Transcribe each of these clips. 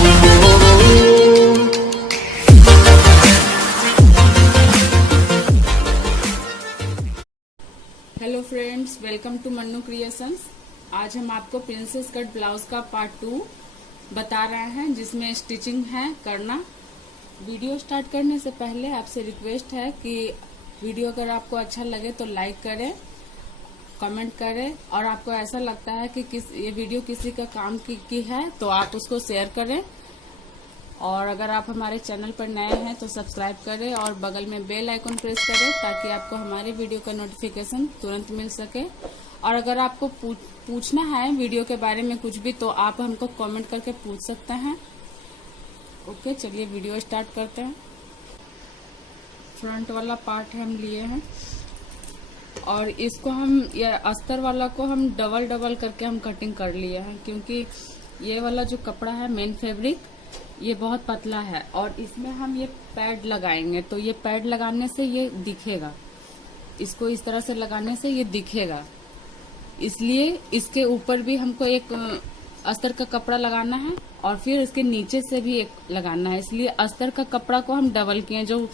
Hello friends, welcome to Mannu creations. आज हम आपको प्रिंसेस कट ब्लाउज का पार्ट 2 बता रहे हैं, जिसमें स्टिचिंग है करना। वीडियो स्टार्ट करने से पहले आपसे रिक्वेस्ट है कि वीडियो अगर आपको अच्छा लगे तो लाइक करें, कमेंट करें, और आपको ऐसा लगता है कि ये वीडियो किसी का काम की है तो आप उसको शेयर करें। और अगर आप हमारे चैनल पर नए हैं तो सब्सक्राइब करें और बगल में बेल आइकन प्रेस करें ताकि आपको हमारे वीडियो का नोटिफिकेशन तुरंत मिल सके। और अगर आपको पूछना है वीडियो के बारे में कुछ भी तो आप हमको कमेंट करके पूछ सकते हैं। ओके, चलिए वीडियो स्टार्ट करते हैं। फ्रंट वाला पार्ट हम लिए हैं और इसको हम ये अस्तर वाला को हम डबल करके हम कटिंग कर लिए हैं, क्योंकि ये वाला जो कपड़ा है मेन फैब्रिक ये बहुत पतला है और इसमें हम ये पैड लगाएंगे तो ये पैड लगाने से ये दिखेगा, इसको इस तरह से लगाने से ये दिखेगा। इसलिए इसके ऊपर भी हमको एक अस्तर का कपड़ा लगाना है और फिर इसके नीचे से भी एक लगाना है। इसलिए अस्तर का कपड़ा को हम डबल किए। जो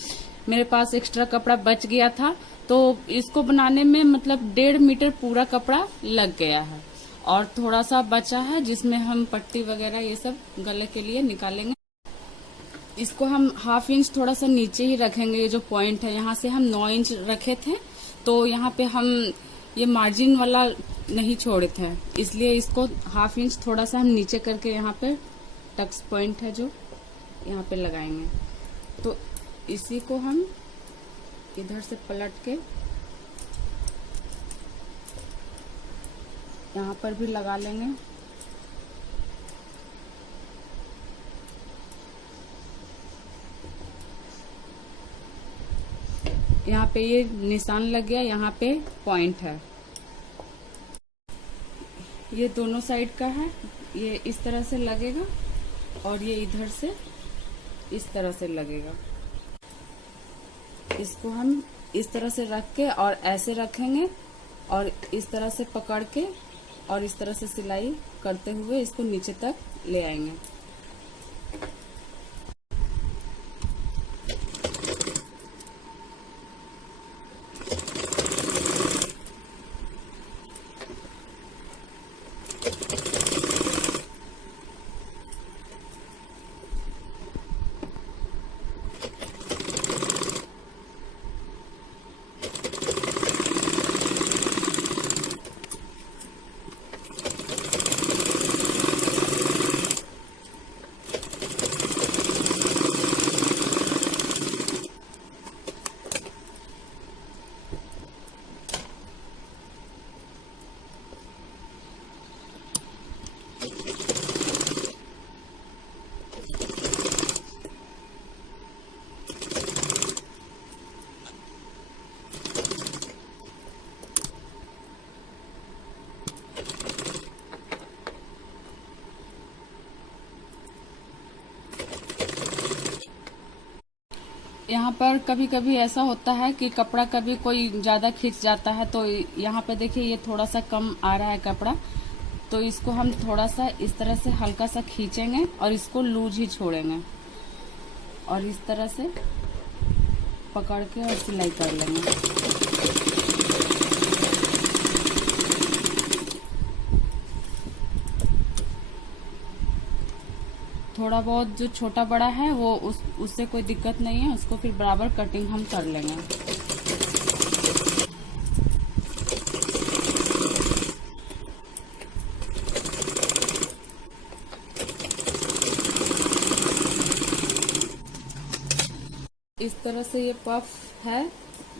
मेरे पास एक्स्ट्रा कपड़ा बच गया था तो इसको बनाने में मतलब 1.5 मीटर पूरा कपड़ा लग गया है और थोड़ा सा बचा है जिसमें हम पट्टी वगैरह ये सब गले के लिए निकालेंगे। इसको हम 1/2 इंच थोड़ा सा नीचे ही रखेंगे। ये जो पॉइंट है यहाँ से हम 9 इंच रखे थे तो यहाँ पे हम ये मार्जिन वाला नहीं छोड़े थे, इसलिए इसको 1/2 इंच थोड़ा सा हम नीचे करके यहाँ पे टक्स पॉइंट है जो यहाँ पे लगाएंगे। तो इसी को हम इधर से पलट के यहाँ पर भी लगा लेंगे। यहाँ पे ये निशान लग गया, यहाँ पे पॉइंट है। ये दोनों साइड का है, ये इस तरह से लगेगा और ये इधर से इस तरह से लगेगा। इसको हम इस तरह से रख के और ऐसे रखेंगे और इस तरह से पकड़ के और इस तरह से सिलाई करते हुए इसको नीचे तक ले आएंगे। यहाँ पर कभी कभी ऐसा होता है कि कपड़ा कभी कोई ज्यादा खींच जाता है तो यहाँ पे देखिए ये थोड़ा सा कम आ रहा है कपड़ा, तो इसको हम थोड़ा सा इस तरह से हल्का सा खींचेंगे और इसको लूज ही छोड़ेंगे और इस तरह से पकड़ के और सिलाई कर लेंगे। थोड़ा बहुत जो छोटा बड़ा है वो उससे कोई दिक्कत नहीं है, उसको फिर बराबर कटिंग हम कर लेंगे। इस तरह से ये पफ है,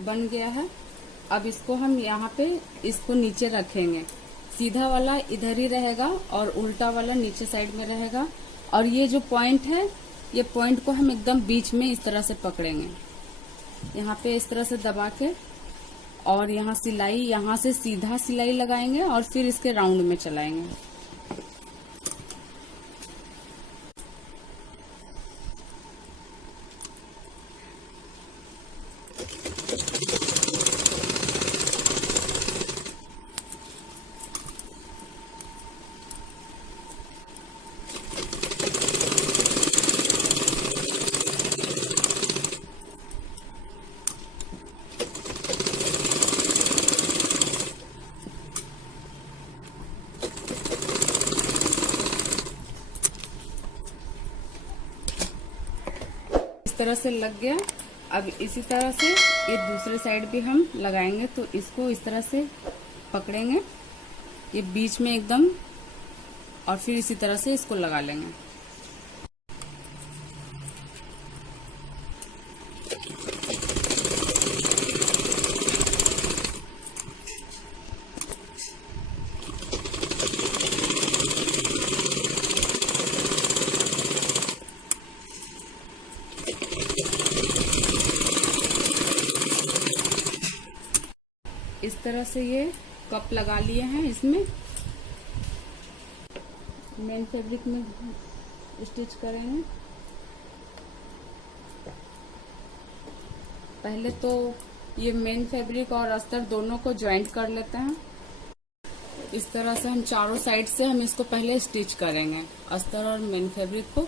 बन गया है। अब इसको हम यहाँ पे इसको नीचे रखेंगे। सीधा वाला इधर ही रहेगा और उल्टा वाला नीचे साइड में रहेगा। और ये जो पॉइंट है ये पॉइंट को हम एकदम बीच में इस तरह से पकड़ेंगे, यहाँ पे इस तरह से दबा के और यहाँ सिलाई, यहाँ से सीधा सिलाई लगाएंगे और फिर इसके राउंड में चलाएंगे। इस तरह से लग गया। अब इसी तरह से ये दूसरे साइड भी हम लगाएंगे। तो इसको इस तरह से पकड़ेंगे, ये बीच में एकदम, और फिर इसी तरह से इसको लगा लेंगे। इस तरह से ये कप लगा लिए हैं। इसमें मेन फैब्रिक में स्टिच करेंगे। पहले तो ये मेन फैब्रिक और अस्तर दोनों को ज्वाइंट कर लेते हैं। इस तरह से हम चारों साइड से हम इसको पहले स्टिच करेंगे, अस्तर और मेन फैब्रिक को।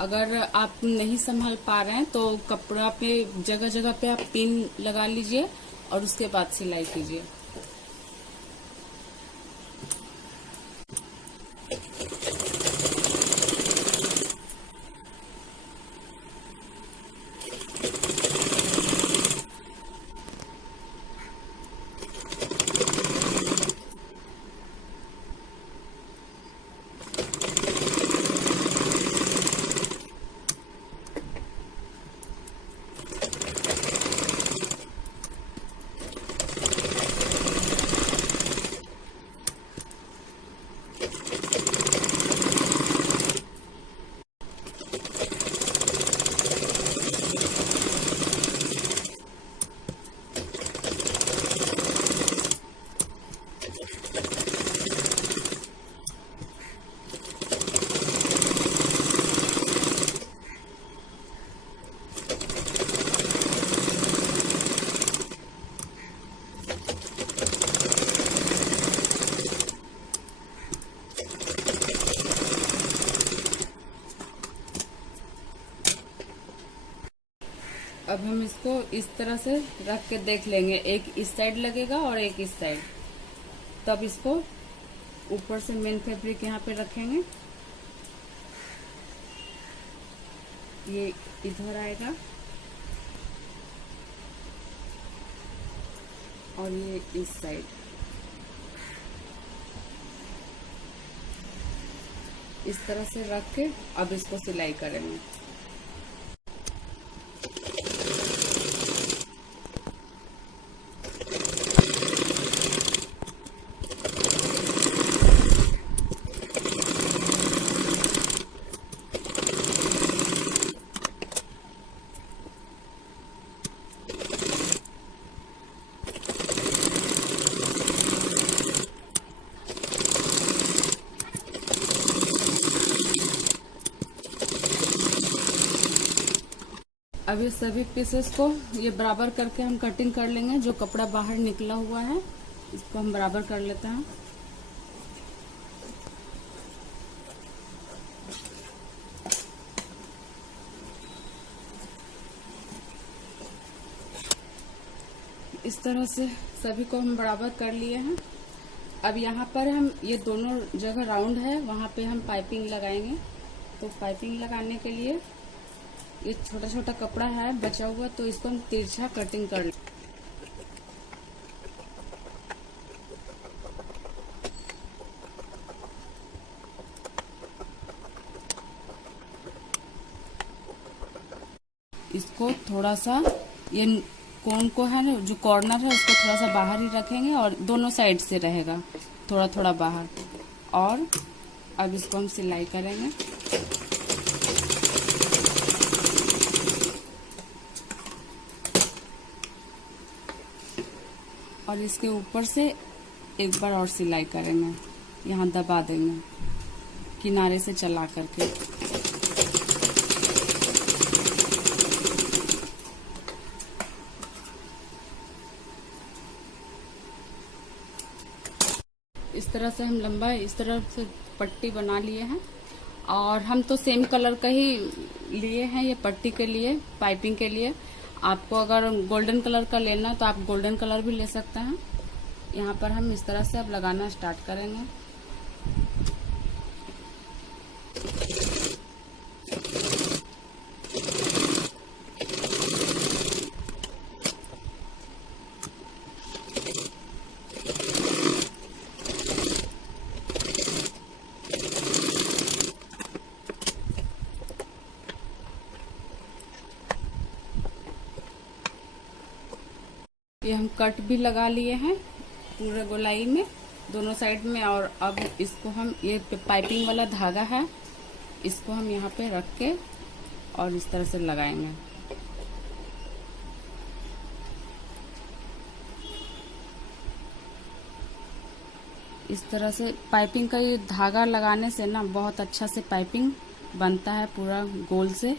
अगर आप नहीं संभाल पा रहे हैं तो कपड़ा पे जगह जगह पे आप पिन लगा लीजिए और उसके बाद सिलाई कीजिए। अब हम इसको इस तरह से रख के देख लेंगे, एक इस साइड लगेगा और एक इस साइड। तब इसको ऊपर से मेन फैब्रिक यहाँ पे रखेंगे, ये इधर आएगा और ये इस साइड। इस तरह से रख के अब इसको सिलाई करेंगे। अब ये सभी पीसेस को ये बराबर करके हम कटिंग कर लेंगे। जो कपड़ा बाहर निकला हुआ है इसको हम बराबर कर लेते हैं। इस तरह से सभी को हम बराबर कर लिए हैं। अब यहाँ पर हम ये दोनों जगह राउंड है, वहाँ पे हम पाइपिंग लगाएंगे। तो पाइपिंग लगाने के लिए ये छोटा छोटा कपड़ा है बचा हुआ, तो इसको हम तिरछा कटिंग कर लें। इसको थोड़ा सा ये कोन को है ना, जो कॉर्नर है उसको थोड़ा सा बाहर ही रखेंगे और दोनों साइड से रहेगा थोड़ा थोड़ा बाहर। और अब इसको हम सिलाई करेंगे। और इसके ऊपर से एक बार और सिलाई करेंगे, यहाँ दबा देंगे किनारे से चला करके। इस तरह से हम लंबा इस तरह से पट्टी बना लिए हैं। और हम तो सेम कलर का ही लिए हैं ये पट्टी के लिए, पाइपिंग के लिए। आपको अगर गोल्डन कलर का लेना तो आप गोल्डन कलर भी ले सकते हैं। यहाँ पर हम इस तरह से अब लगाना स्टार्ट करेंगे। ये हम कट भी लगा लिए हैं पूरे गोलाई में दोनों साइड में। और अब इसको हम ये पाइपिंग वाला धागा है, इसको हम यहाँ पे रख के और इस तरह से लगाएंगे। इस तरह से पाइपिंग का ये धागा लगाने से ना बहुत अच्छा से पाइपिंग बनता है पूरा गोल से।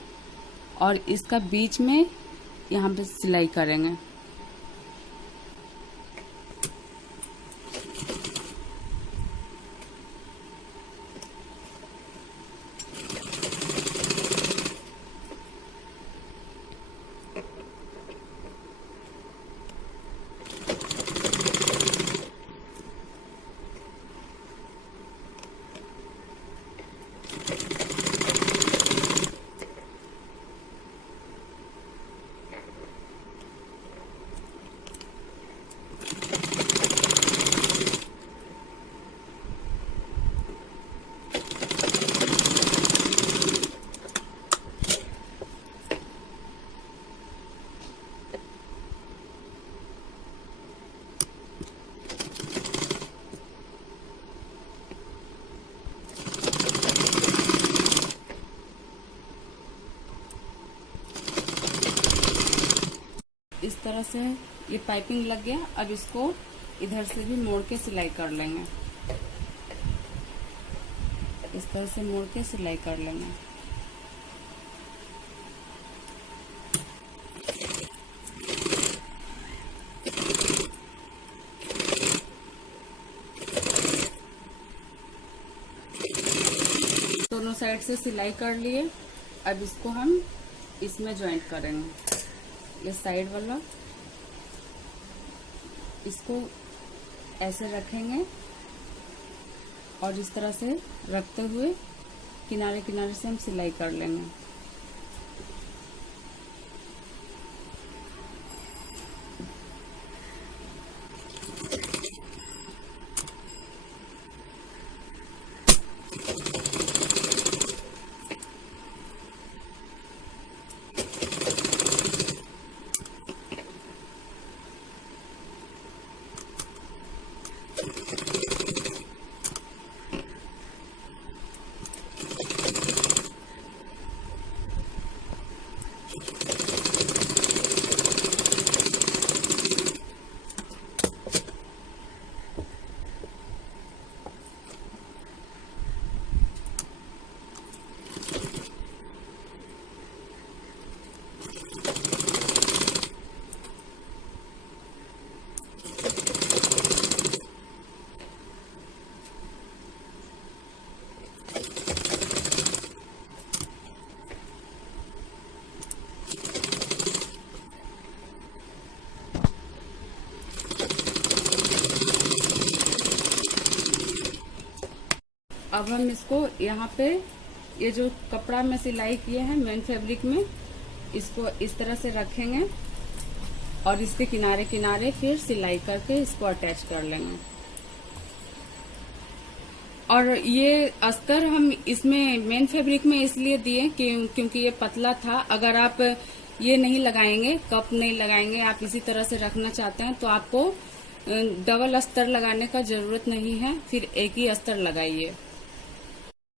और इसका बीच में यहाँ पे सिलाई करेंगे। इस तरह से ये पाइपिंग लग गया। अब इसको इधर से भी मोड़ के सिलाई कर लेंगे। इस तरह से मोड़ के सिलाई कर लेंगे। दोनों साइड से सिलाई कर लिए। अब इसको हम इसमें ज्वाइंट करेंगे। ये साइड वाला इसको ऐसे रखेंगे और इस तरह से रखते हुए किनारे किनारे से हम सिलाई कर लेंगे। अब हम इसको यहाँ पे ये जो कपड़ा में सिलाई किए हैं मेन फैब्रिक में, इसको इस तरह से रखेंगे और इसके किनारे किनारे फिर सिलाई करके इसको अटैच कर लेंगे। और ये अस्तर हम इसमें मेन फैब्रिक में इसलिए दिए क्योंकि ये पतला था। अगर आप ये नहीं लगाएंगे, कप नहीं लगाएंगे, आप इसी तरह से रखना चाहते हैं तो आपको डबल अस्तर लगाने का जरूरत नहीं है, फिर एक ही अस्तर लगाइए।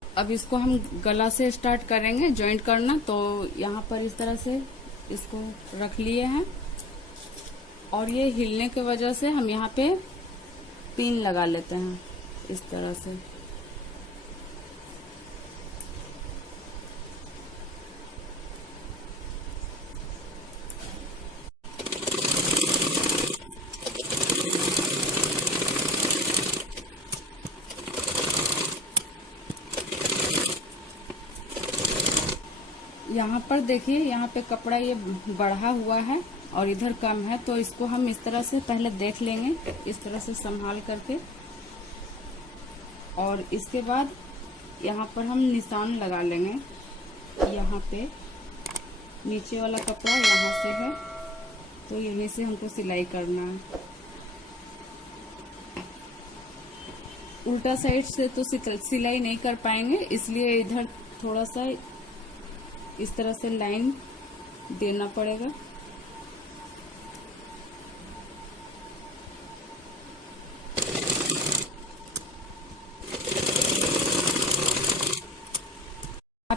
अब इसको हम गला से स्टार्ट करेंगे जॉइंट करना। तो यहाँ पर इस तरह से इसको रख लिए हैं और ये हिलने की वजह से हम यहाँ पे पिन लगा लेते हैं इस तरह से। यहाँ पर देखिए, यहाँ पे कपड़ा ये बढ़ा हुआ है और इधर कम है, तो इसको हम इस तरह से पहले देख लेंगे, इस तरह से संभाल करके। और इसके बाद यहाँ पर हम निशान लगा लेंगे। यहाँ पे नीचे वाला कपड़ा यहाँ से है, तो यहीं से हमको सिलाई करना है। उल्टा साइड से तो सिलाई नहीं कर पाएंगे, इसलिए इधर थोड़ा सा इस तरह से लाइन देना पड़ेगा।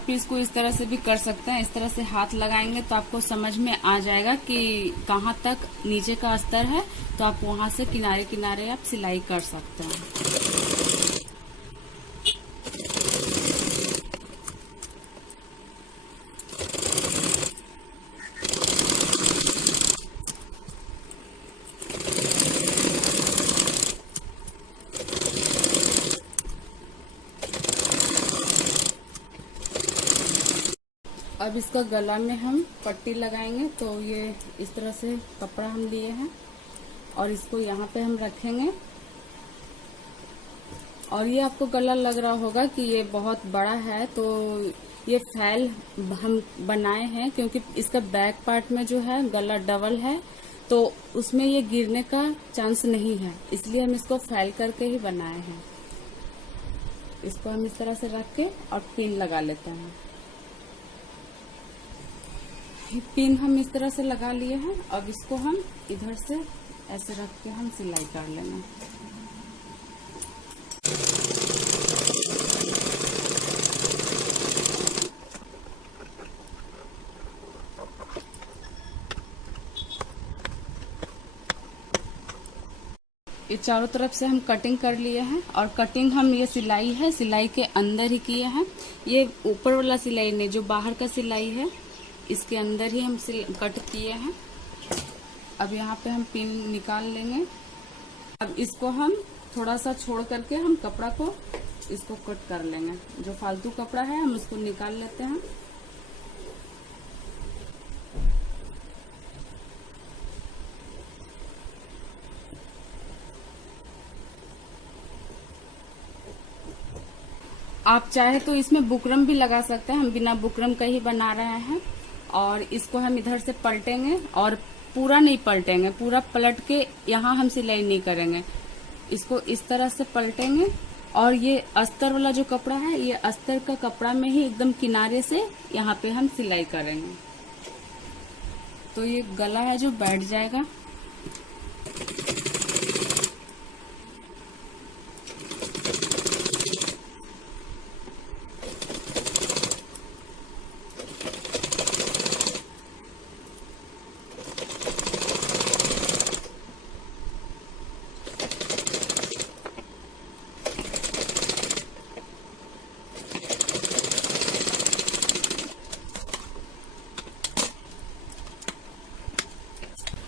आप इसको इस तरह से भी कर सकते हैं। इस तरह से हाथ लगाएंगे तो आपको समझ में आ जाएगा कि कहाँ तक नीचे का अस्तर है, तो आप वहां से किनारे किनारे आप सिलाई कर सकते हैं। अब इसका गला में हम पट्टी लगाएंगे। तो ये इस तरह से कपड़ा हम लिए हैं और इसको यहाँ पे हम रखेंगे। और ये आपको गला लग रहा होगा कि ये बहुत बड़ा है, तो ये फैल हम बनाए हैं क्योंकि इसका बैक पार्ट में जो है गला डबल है, तो उसमें ये गिरने का चांस नहीं है, इसलिए हम इसको फैल करके ही बनाए हैं। इसको हम इस तरह से रख के और पिन लगा लेते हैं। पिन हम इस तरह से लगा लिए हैं। अब इसको हम इधर से ऐसे रख के हम सिलाई कर लेंगे। ये चारों तरफ से हम कटिंग कर लिए हैं और कटिंग हम ये सिलाई है, सिलाई के अंदर ही किए हैं। ये ऊपर वाला सिलाई नहीं, जो बाहर का सिलाई है इसके अंदर ही हम कट किए हैं। अब यहाँ पे हम पिन निकाल लेंगे। अब इसको हम थोड़ा सा छोड़ करके हम कपड़ा को इसको कट कर लेंगे। जो फालतू कपड़ा है हम उसको निकाल लेते हैं। आप चाहे तो इसमें बुकरम भी लगा सकते हैं, हम बिना बुकरम का ही बना रहे हैं। और इसको हम इधर से पलटेंगे और पूरा नहीं पलटेंगे, पूरा पलट के यहाँ हम सिलाई नहीं करेंगे। इसको इस तरह से पलटेंगे और ये अस्तर वाला जो कपड़ा है, ये अस्तर का कपड़ा में ही एकदम किनारे से यहाँ पे हम सिलाई करेंगे, तो ये गला है जो बैठ जाएगा।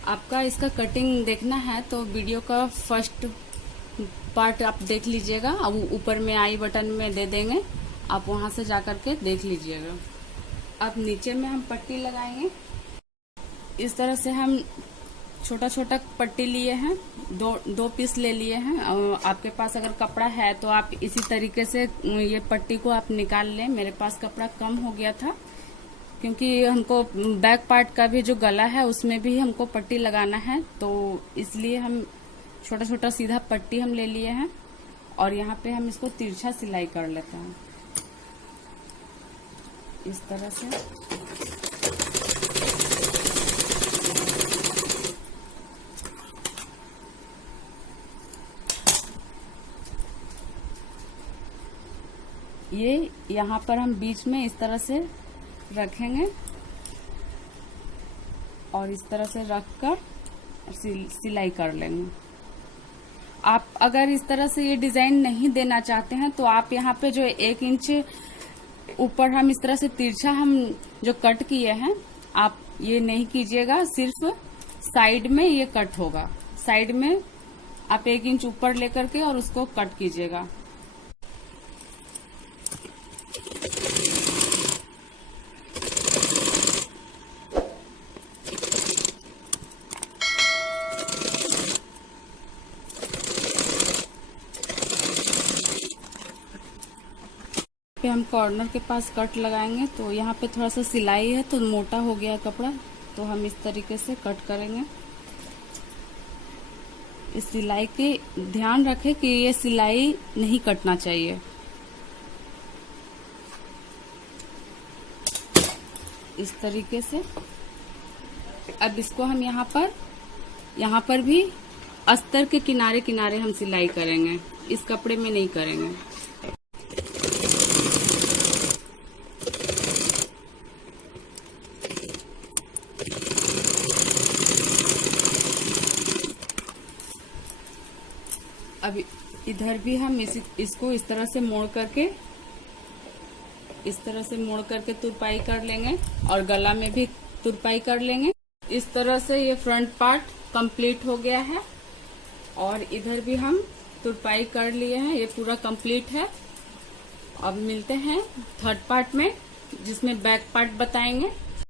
आपका इसका कटिंग देखना है तो वीडियो का फर्स्ट पार्ट आप देख लीजिएगा। अब ऊपर में आई बटन में दे देंगे, आप वहां से जाकर के देख लीजिएगा। अब नीचे में हम पट्टी लगाएंगे। इस तरह से हम छोटा छोटा पट्टी लिए हैं, दो पीस ले लिए हैं। आपके पास अगर कपड़ा है तो आप इसी तरीके से ये पट्टी को आप निकाल लें। मेरे पास कपड़ा कम हो गया था क्योंकि हमको बैक पार्ट का भी जो गला है उसमें भी हमको पट्टी लगाना है, तो इसलिए हम छोटा छोटा सीधा पट्टी हम ले लिए हैं और यहाँ पे हम इसको तिरछा सिलाई कर लेते हैं इस तरह से। ये यहाँ पर हम बीच में इस तरह से रखेंगे और इस तरह से रखकर सिलाई कर लेंगे। आप अगर इस तरह से ये डिजाइन नहीं देना चाहते हैं तो आप यहाँ पे जो 1 इंच ऊपर हम इस तरह से तिरछा हम जो कट किए हैं, आप ये नहीं कीजिएगा, सिर्फ साइड में ये कट होगा। साइड में आप 1 इंच ऊपर लेकर के और उसको कट कीजिएगा। हम कॉर्नर के पास कट लगाएंगे, तो यहाँ पे थोड़ा सा सिलाई है तो मोटा हो गया कपड़ा, तो हम इस तरीके से कट करेंगे। इस सिलाई के ध्यान रखें कि ये सिलाई नहीं कटना चाहिए। इस तरीके से अब इसको हम यहाँ पर भी अस्तर के किनारे किनारे हम सिलाई करेंगे, इस कपड़े में नहीं करेंगे। अब इधर भी हम इसको इस तरह से मोड़ करके तुरपाई कर लेंगे और गला में भी तुरपाई कर लेंगे। इस तरह से ये फ्रंट पार्ट कंप्लीट हो गया है और इधर भी हम तुरपाई कर लिए हैं, ये पूरा कंप्लीट है। अब मिलते हैं थर्ड पार्ट में, जिसमें बैक पार्ट बताएंगे।